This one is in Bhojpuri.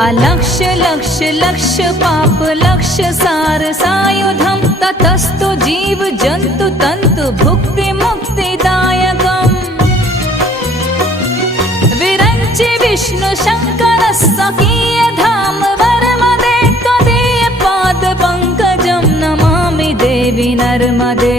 अलक्ष लक्ष लक्ष पाप लक्ष सार सायुधम ततस्तु जीव जंतु तंतु भुक्ति मुक्तिदायकम् विरंचि विष्णु शंकर स्वकीय धाम वर्मदे त्वदीय पाद पंकजं नमामि देवी नर्मदे।